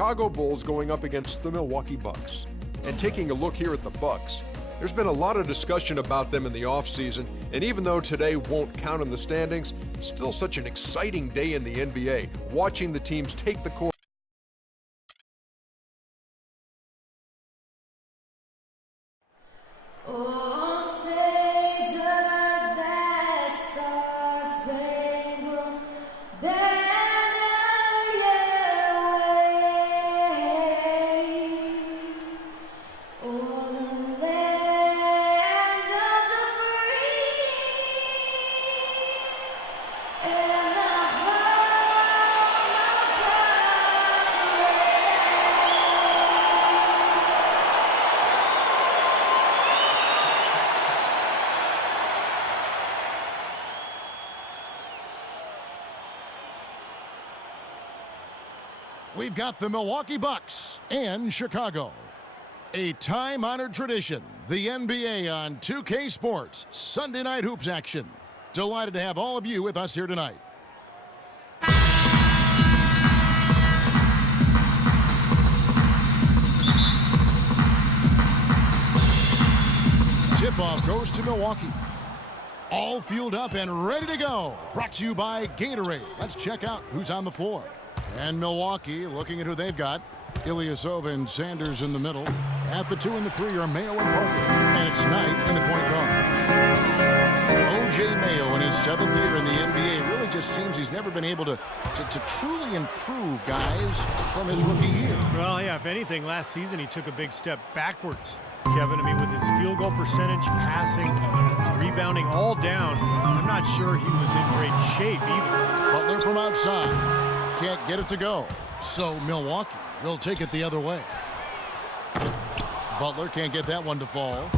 Chicago Bulls going up against the Milwaukee Bucks. And taking a look here at the Bucks, there's been a lot of discussion about them in the offseason, and even though today won't count in the standings, it's still such an exciting day in the NBA, watching the teams take the court. We've got the Milwaukee Bucks and Chicago. A time-honored tradition, the NBA on 2K Sports Sunday Night Hoops action. Delighted to have all of you with us here tonight. Tip-off goes to Milwaukee. All fueled up and ready to go. Brought to you by Gatorade. Let's check out who's on the floor. And Milwaukee looking at who they've got. Ilyasova and Sanders in the middle. At the 2 and the 3 are Mayo and Parker. And it's Knight in the point guard. O.J. Mayo in his 7th year in the NBA really just seems he's never been able to truly improve, guys, from his rookie year. Well, yeah, if anything, last season he took a big step backwards, Kevin. I mean, with his field goal percentage, passing, his rebounding all down, I'm not sure he was in great shape either. Butler from outside. Can't get it to go. So Milwaukee will take it the other way. Butler can't get that one to fall.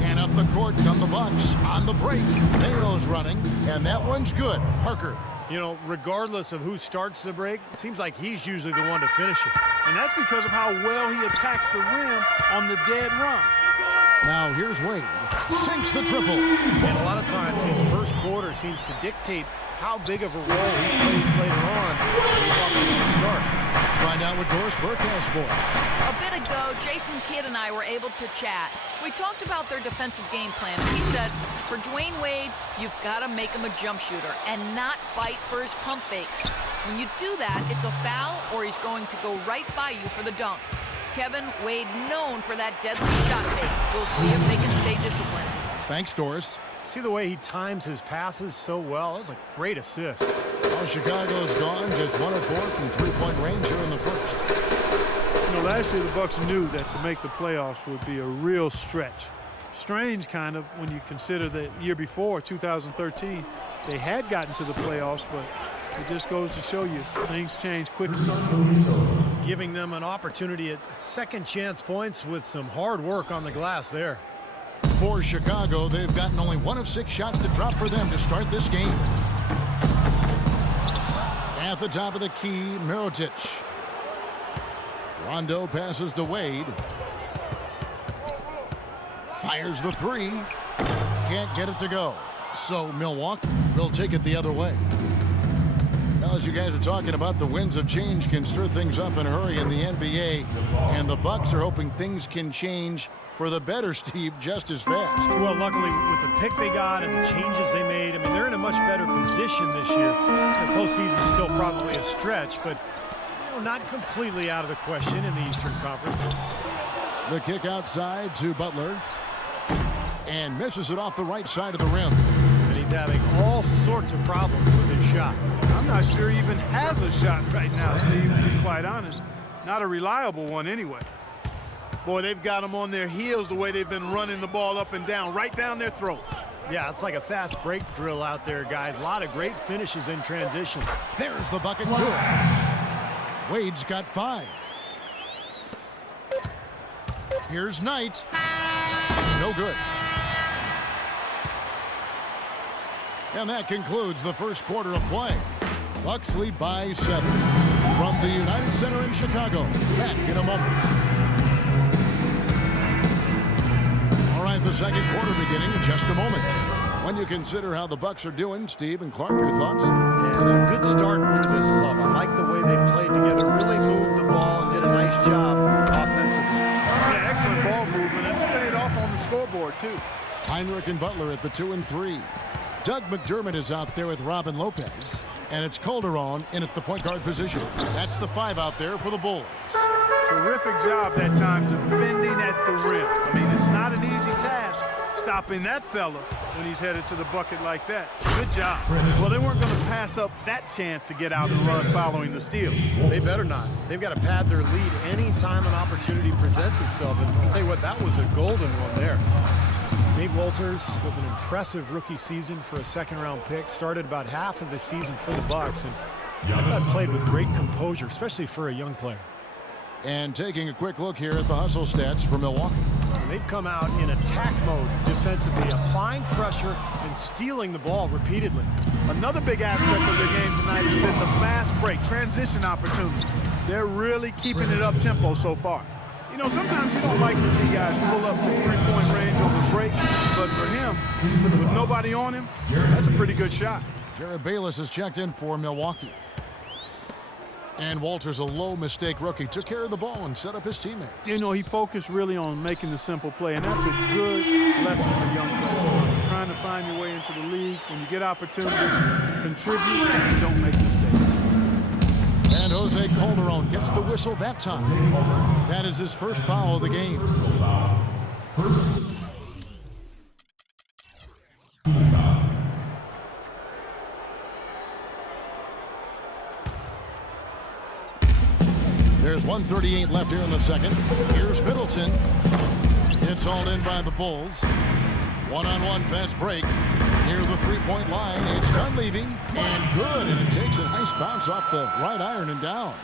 And up the court come the Bucks on the break. Mayo's running, and that one's good. Parker. You know, regardless of who starts the break, it seems like he's usually the one to finish it. And that's because of how well he attacks the rim on the dead run. Now here's Wade. Sinks the triple. And a lot of times his first quarter seems to dictate how big of a role he plays later on off the start. Let's find out what Doris Burke has for us. A bit ago, Jason Kidd and I were able to chat. We talked about their defensive game plan, and he said, for Dwayne Wade, you've got to make him a jump shooter and not fight for his pump fakes. When you do that, it's a foul or he's going to go right by you for the dunk. Kevin, Wade known for that deadly shot fake. We'll see if they can stay disciplined. Thanks, Doris. See the way he times his passes so well? That was a great assist. Well, Chicago's gone just 1 of 4 from three-point range here in the first. You know, last year the Bucks knew that to make the playoffs would be a real stretch. Strange, kind of, when you consider the year before, 2013, they had gotten to the playoffs, but it just goes to show you things change quickly. Giving them an opportunity at second chance points with some hard work on the glass there. For Chicago, they've gotten only 1 of 6 shots to drop for them to start this game. At the top of the key, Mirotic. Rondo passes to Wade. Fires the 3. Can't get it to go. So Milwaukee will take it the other way. Now, as you guys are talking about, the winds of change can stir things up in a hurry in the NBA. And the Bucks are hoping things can change for the better, Steve, just as fast. Well, luckily, with the pick they got and the changes they made, I mean, they're in a much better position this year. The postseason's still probably a stretch, but you know, not completely out of the question in the Eastern Conference. The kick outside to Butler. And misses it off the right side of the rim. And he's having all sorts of problems with his shot. I'm not sure he even has a shot right now, Steve, to be quite honest. Not a reliable one anyway. Boy, they've got them on their heels the way they've been running the ball up and down, right down their throat. Yeah, it's like a fast break drill out there, guys. A lot of great finishes in transition. There's the bucket. Good. Wade's got 5. Here's Knight. No good. And that concludes the first quarter of play. Bucks lead by 7. From the United Center in Chicago. Back in a moment. The second quarter beginning in just a moment. When you consider how the Bucks are doing, Steve and Clark, your thoughts? And a good start for this club. I like the way they played together, really moved the Heinrich and Butler at the 2 and 3. Doug McDermott is out there with Robin Lopez. And it's Calderon in at the point guard position. That's the 5 out there for the Bulls. Terrific job that time defending at the rim. I mean, it's not an easy task stopping that fella when he's headed to the bucket like that. Good job. Well, they weren't going to pass up that chance to get out and run following the steal. They better not. They've got to pad their lead anytime an opportunity presents itself. And I'll tell you what, that was a golden one there. Nate Wolters with an impressive rookie season for a second-round pick. Started about half of the season for the Bucks, and I thought played with great composure, especially for a young player. And taking a quick look here at the hustle stats for Milwaukee. And they've come out in attack mode defensively, applying pressure and stealing the ball repeatedly. Another big aspect of their game tonight has been the fast break, transition opportunities. They're really keeping it up-tempo so far. You know, sometimes you don't like to see guys pull up from three-point range over break, but for him, with nobody on him, that's a pretty good shot. Jared Bayless has checked in for Milwaukee. And Walters, a low mistake rookie, took care of the ball and set up his teammates. You know, he focused really on making the simple play, and that's a good lesson for young players. Trying to find your way into the league. When you get opportunities to contribute, you don't make mistakes. And Jose Calderon gets the whistle that time. That is his first foul of the game. There's 1:38 left here in the second. Here's Middleton. It's hauled in by the Bulls. One-on-one fast break. Near the three-point line. It's Dunleavy. And good. And it takes a nice bounce off the right iron and down.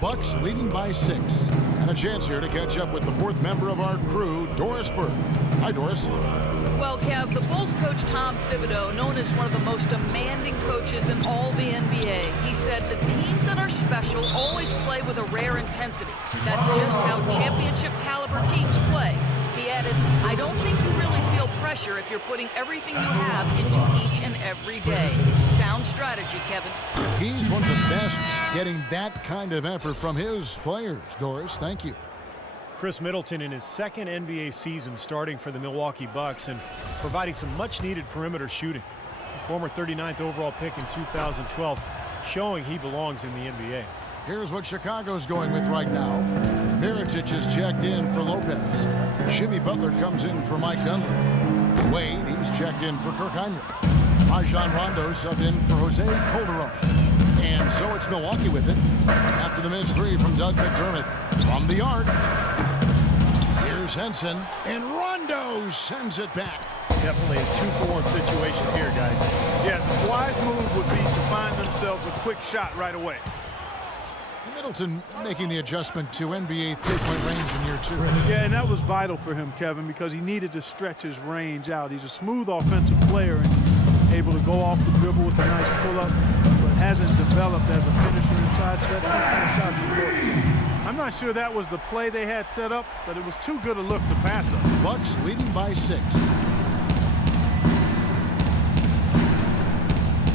Bucks leading by 6. And a chance here to catch up with the fourth member of our crew, Doris Burke. Hi, Doris. Well, Kev, the Bulls coach Tom Thibodeau, known as one of the most demanding coaches in all the NBA, he said the teams that are special always play with a rare intensity. That's just how championship caliber teams play. He added, I don't think you really feel pressure if you're putting everything you have into each and every day. Sound strategy, Kevin. He's one of the best getting that kind of effort from his players. Doris, thank you. Chris Middleton in his second NBA season starting for the Milwaukee Bucks and providing some much-needed perimeter shooting. The former 39th overall pick in 2012, showing he belongs in the NBA. Here's what Chicago's going with right now. Mirotic is checked in for Lopez. Jimmy Butler comes in for Mike Dunleavy. Wade, he's checked in for Kirk Heinrich. Rajon Rondo subbed in for Jose Calderon. And so it's Milwaukee with it. After the missed three from Doug McDermott. From the arc. Here's Henson. And Rondo sends it back. Definitely a 2-for-1 situation here, guys. Yeah, the wise move would be to find themselves a quick shot right away. Middleton making the adjustment to NBA three-point range in year 2. Yeah, and that was vital for him, Kevin, because he needed to stretch his range out. He's a smooth offensive player and able to go off the dribble with a nice pull-up, but hasn't developed as a finisher inside, so that kind of shot's important. I'm not sure that was the play they had set up, but it was too good a look to pass up. Bucks leading by 6.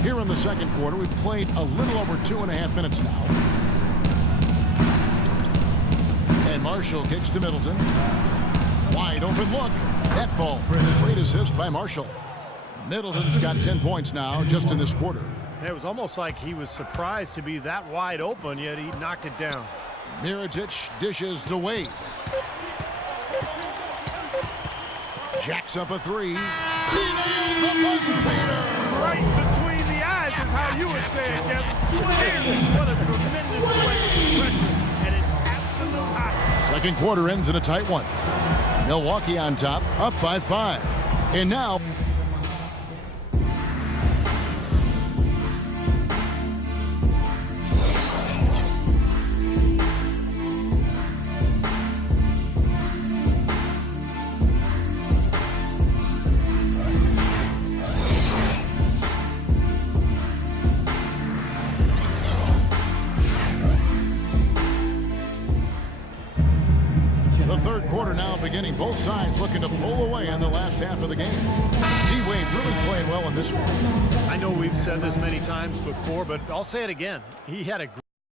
Here in the second quarter, we've played a little over 2.5 minutes now. And Marshall kicks to Middleton. Wide open look. That ball. Great assist by Marshall. Middleton's got 10 points now just in this quarter. It was almost like he was surprised to be that wide open, yet he knocked it down. Mirotic dishes to Wade. Jacks up a 3. The buzzer beater. Right between the eyes is how you would say it, Kevin. Man, what a tremendous play of pressure, and it's absolute hot. Second quarter ends in a tight one. Milwaukee on top, up by 5. And now... quarter now beginning. Both sides looking to pull away in the last half of the game. D-Wade really playing well in this one. I know we've said this many times before, but I'll say it again. He had a